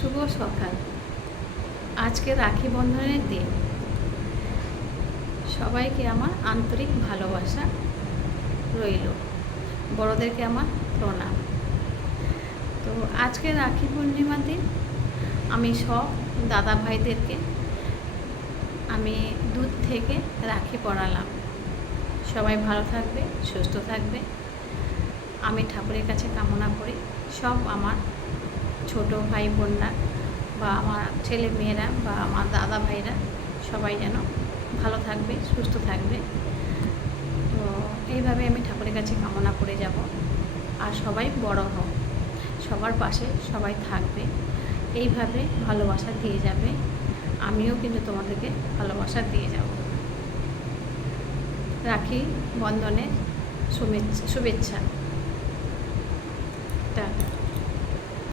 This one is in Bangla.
শুভ সকাল। আজকে রাখি বন্ধনের দিন। সবাইকে আমার আন্তরিক ভালোবাসা রইল। বড়দেরকে আমার প্রণাম। তো আজকে রাখি পূর্ণিমার দিন আমি সব দাদা ভাইদেরকে আমি দুধ থেকে রাখি পরালাম। সবাই ভালো থাকবে, সুস্থ থাকবে। আমি ঠাকুরের কাছে কামনা করি সব আমার ছোট ভাই বোনরা বা আমার ছেলে মেয়েরা বা আমার দাদা ভাইরা সবাই যেন ভালো থাকবে, সুস্থ থাকবে। তো এইভাবে আমি ঠাকুরের কাছে কামনা করে যাব। আর সবাই বড় হোক, সবার পাশে সবাই থাকবে, এইভাবে ভালোবাসা দিয়ে যাবে। আমিও কিন্তু তোমাদেরকে ভালোবাসা দিয়ে যাব। রাখি বন্ধনের শুভেচ্ছা।